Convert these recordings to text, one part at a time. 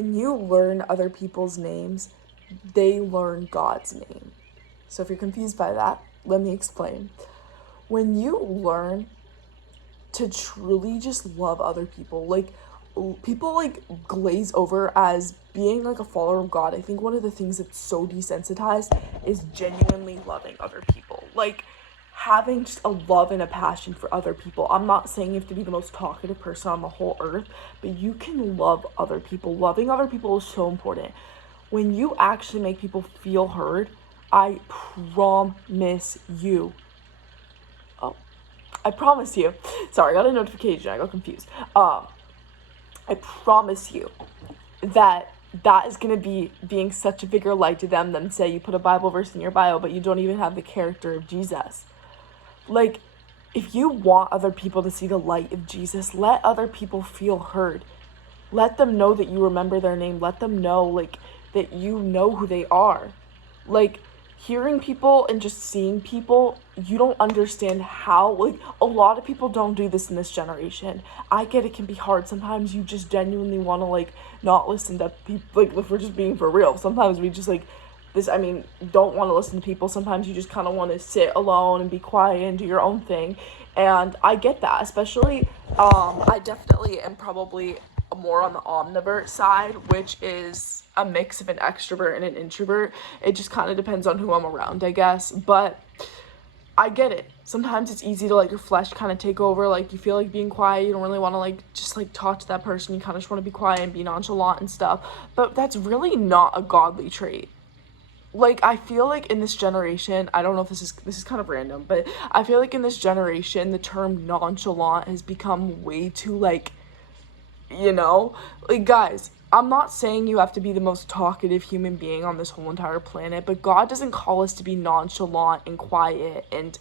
when you learn other people's names, they learn God's name. So if you're confused by that, let me explain. When you learn to truly just love other people, like people like glaze over as being like a follower of God. I think one of the things that's so desensitized is genuinely loving other people. Like having just a love and a passion for other people. I'm not saying you have to be the most talkative person on the whole earth, but you can love other people. Loving other people is so important. When you actually make people feel heard, I promise you. Oh, I promise you. Sorry, I got a notification. I got confused. I promise you that is going to be being such a bigger light to them than say you put a Bible verse in your bio, but you don't even have the character of Jesus. Like, if you want other people to see the light of Jesus, let other people feel heard. Let them know that you remember their name. Let them know, like, that you know who they are. Like, hearing people and just seeing people, you don't understand how, like, a lot of people don't do this in this generation. I get it can be hard. Sometimes you just genuinely want to, like, not listen to people, like, if we're just being for real. Sometimes we just, like, don't want to listen to people. Sometimes you just kind of want to sit alone and be quiet and do your own thing. And I get that, especially, I definitely am probably more on the omnivert side, which is a mix of an extrovert and an introvert. It just kind of depends on who I'm around, I guess. But I get it. Sometimes it's easy to let your flesh kind of take over. Like, you feel like being quiet. You don't really want to, like, just, like, talk to that person. You kind of just want to be quiet and be nonchalant and stuff. But that's really not a godly trait. Like, I feel like in this generation, I don't know if this is kind of random, but I feel like in this generation, the term nonchalant has become way too, like, like, guys, I'm not saying you have to be the most talkative human being on this whole entire planet, but God doesn't call us to be nonchalant and quiet and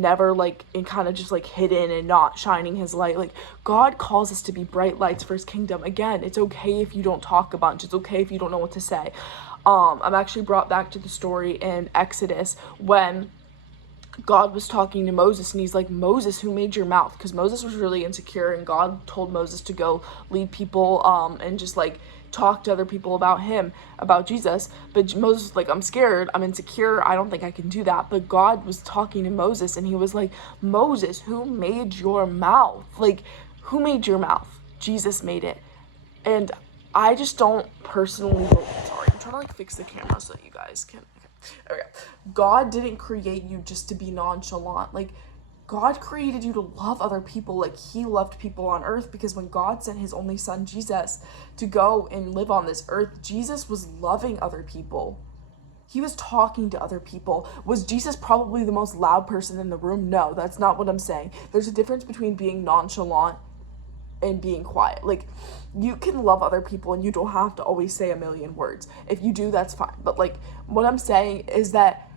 never, like, and kind of just, like, hidden and not shining his light. Like, God calls us to be bright lights for his kingdom. Again, it's okay if you don't talk a bunch. It's okay if you don't know what to say. I'm actually brought back to the story in Exodus when God was talking to Moses, and he's like, Moses, who made your mouth? Because Moses was really insecure, and God told Moses to go lead people and just, like, talk to other people about him, about Jesus. But Moses was like, I'm scared, I'm insecure, I don't think I can do that. But God was talking to Moses, and he was like, Moses, who made your mouth? Like, who made your mouth? Jesus made it. And I just don't personally, sorry, I'm trying to, like, fix the camera so that you guys can, okay. God didn't create you just to be nonchalant. Like, God created you to love other people like he loved people on earth, because when God sent his only son, Jesus, to go and live on this earth, Jesus was loving other people. He was talking to other people. Was Jesus probably the most loud person in the room? No, that's not what I'm saying. There's a difference between being nonchalant and being quiet. Like, you can love other people and you don't have to always say a million words. If you do, that's fine. But, like, what I'm saying is that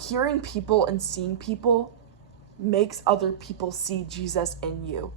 hearing people and seeing people makes other people see Jesus in you.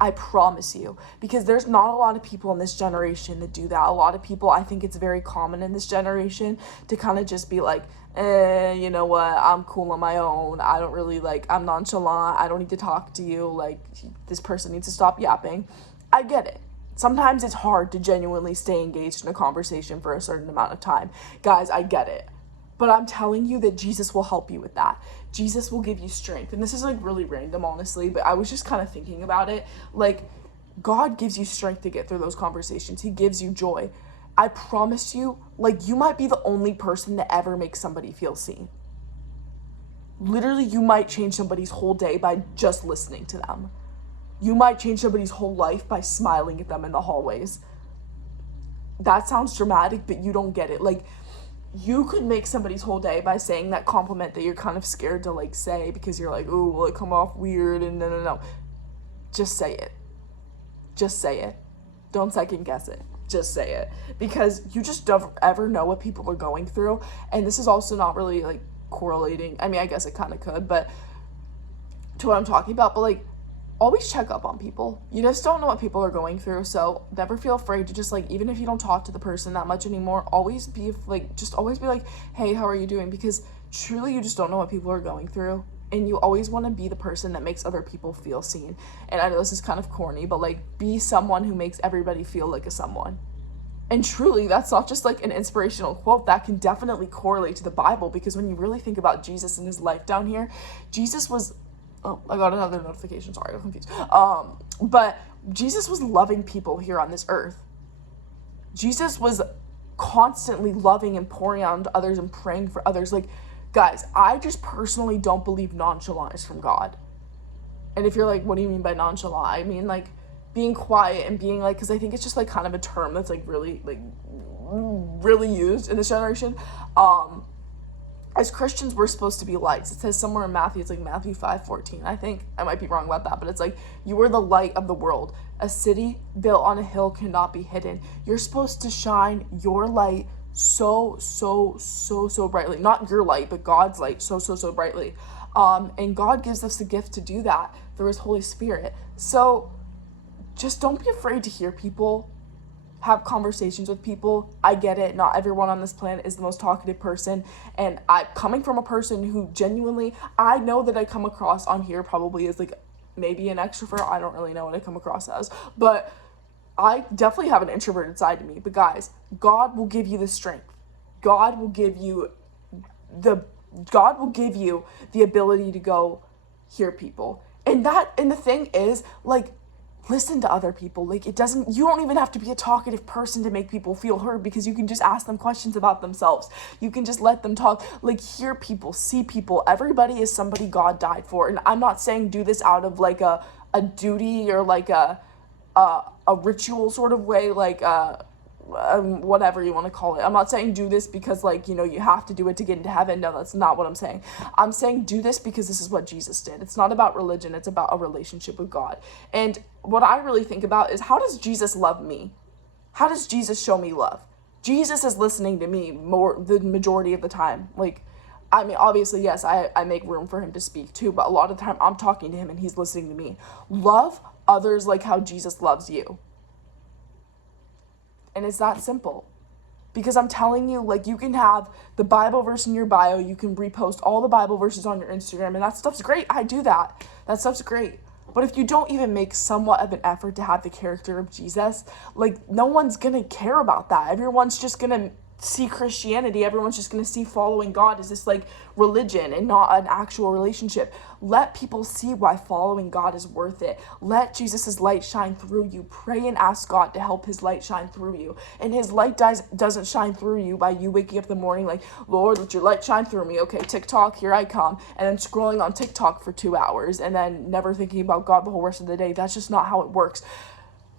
I promise you. Because there's not a lot of people in this generation that do that. A lot of people, I think it's very common in this generation to kind of just be like, you know what, I'm cool on my own. I don't really, like, I'm nonchalant. I don't need to talk to you. Like, this person needs to stop yapping. I get it. Sometimes it's hard to genuinely stay engaged in a conversation for a certain amount of time. Guys, I get it. But I'm telling you that Jesus will help you with that. Jesus will give you strength. And this is, like, really random, honestly, but I was just kind of thinking about it. Like, God gives you strength to get through those conversations. He gives you joy. I promise you, like, you might be the only person that ever makes somebody feel seen. Literally, you might change somebody's whole day by just listening to them. You might change somebody's whole life by smiling at them in the hallways. That sounds dramatic, but you don't get it. Like, you could make somebody's whole day by saying that compliment that you're kind of scared to, like, say because you're like, oh, will it come off weird? And no. Just say it. Just say it. Don't second guess it. Just say it. Because you just don't ever know what people are going through. And this is also not really, like, correlating. I mean, I guess it kind of could, but to what I'm talking about. But, like, always check up on people. You just don't know what people are going through, so never feel afraid to just, like, even if you don't talk to the person that much anymore, always be like, hey, how are you doing? Because truly, you just don't know what people are going through, and you always want to be the person that makes other people feel seen. And I know this is kind of corny, but, like, be someone who makes everybody feel like a someone. And truly, that's not just like an inspirational quote. That can definitely correlate to the Bible, because when you really think about Jesus and his life down here, Jesus was, oh, I got another notification. Sorry, I got confused. But Jesus was loving people here on this earth. Jesus was constantly loving and pouring out into others and praying for others. Like, guys, I just personally don't believe nonchalant is from God. And if you're like, what do you mean by nonchalant? I mean, like, being quiet and being like, because I think it's just like kind of a term that's like really used in this generation. As Christians, we're supposed to be lights. It says somewhere in Matthew, it's like Matthew 5:14. I think I might be wrong about that, but it's like, you are the light of the world. A city built on a hill cannot be hidden. You're supposed to shine your light so brightly. Not your light, but God's light so brightly. And God gives us the gift to do that through his Holy Spirit. So just don't be afraid to hear people, have conversations with people. I get it. Not everyone on this planet is the most talkative person. And I, coming from a person who genuinely, I know that I come across on here probably as like maybe an extrovert. I don't really know what I come across as, but I definitely have an introverted side to me. But guys, God will give you the strength. God will give you the ability to go hear people. And the thing is, like, listen to other people. Like, you don't even have to be a talkative person to make people feel heard, because you can just ask them questions about themselves. You can just let them talk, like, hear people, see people. Everybody is somebody God died for. And I'm not saying do this out of like a duty or like a ritual sort of way, like whatever you want to call it. I'm not saying do this because, like, you know, you have to do it to get into heaven. No, that's not what I'm saying. I'm saying do this because this is what Jesus did. It's not about religion. It's about a relationship with God. And what I really think about is, how does Jesus love me? How does Jesus show me love? Jesus is listening to me more the majority of the time. Like, I mean, obviously, yes, I make room for him to speak too, but a lot of the time I'm talking to him and he's listening to me. Love others like how Jesus loves you. And it's that simple. Because I'm telling you, like, you can have the Bible verse in your bio, you can repost all the Bible verses on your Instagram, and that stuff's great. I do that. That stuff's great. But if you don't even make somewhat of an effort to have the character of Jesus, like, no one's gonna care about that. Everyone's just gonna see Christianity, everyone's just going to see following God as this like religion and not an actual relationship. Let people see why following God is worth it. Let Jesus's light shine through you. Pray and ask God to help his light shine through you. And his light doesn't shine through you by you waking up in the morning like, Lord, let your light shine through me. Okay, TikTok, here I come. And then scrolling on TikTok for 2 hours and then never thinking about God the whole rest of the day. That's just not how it works.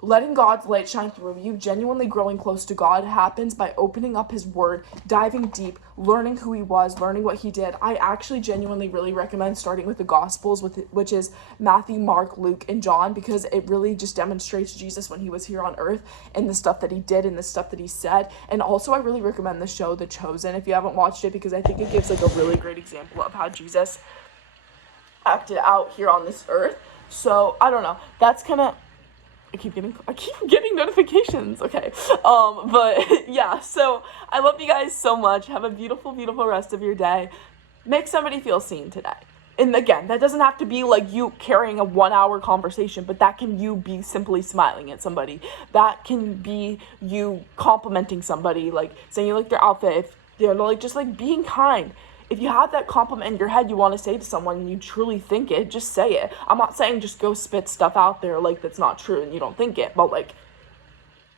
Letting God's light shine through you, genuinely growing close to God, happens by opening up his word, diving deep, learning who he was, learning what he did. I actually genuinely really recommend starting with the Gospels, which is Matthew, Mark, Luke, and John, because it really just demonstrates Jesus when he was here on earth and the stuff that he did and the stuff that he said. And also I really recommend the show The Chosen if you haven't watched it, because I think it gives like a really great example of how Jesus acted out here on this earth. So I don't know. That's kind of... I keep getting notifications. Okay. But yeah, so I love you guys so much. Have a beautiful, beautiful rest of your day. Make somebody feel seen today. And again, that doesn't have to be like you carrying a 1-hour conversation, but that can you be simply smiling at somebody. That can be you complimenting somebody, like saying you like their outfit, if they're like just like being kind. If you have that compliment in your head you want to say to someone and you truly think it, just say it. I'm not saying just go spit stuff out there like that's not true and you don't think it, but like,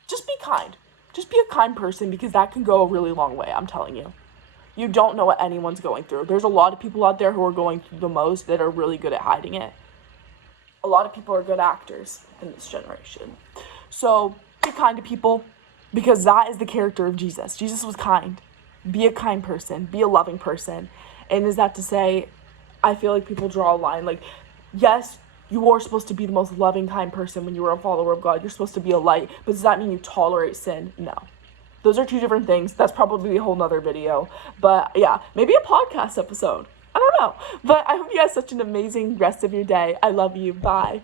just be kind. Just be a kind person, because that can go a really long way, I'm telling you. You don't know what anyone's going through. There's a lot of people out there who are going through the most that are really good at hiding it. A lot of people are good actors in this generation. So be kind to people, because that is the character of Jesus. Jesus was kind. Be a kind person. Be a loving person. And is that to say, I feel like people draw a line. Like, yes, you are supposed to be the most loving, kind person when you are a follower of God. You're supposed to be a light. But does that mean you tolerate sin? No. Those are two different things. That's probably a whole nother video. But yeah, maybe a podcast episode. I don't know. But I hope you have such an amazing rest of your day. I love you. Bye.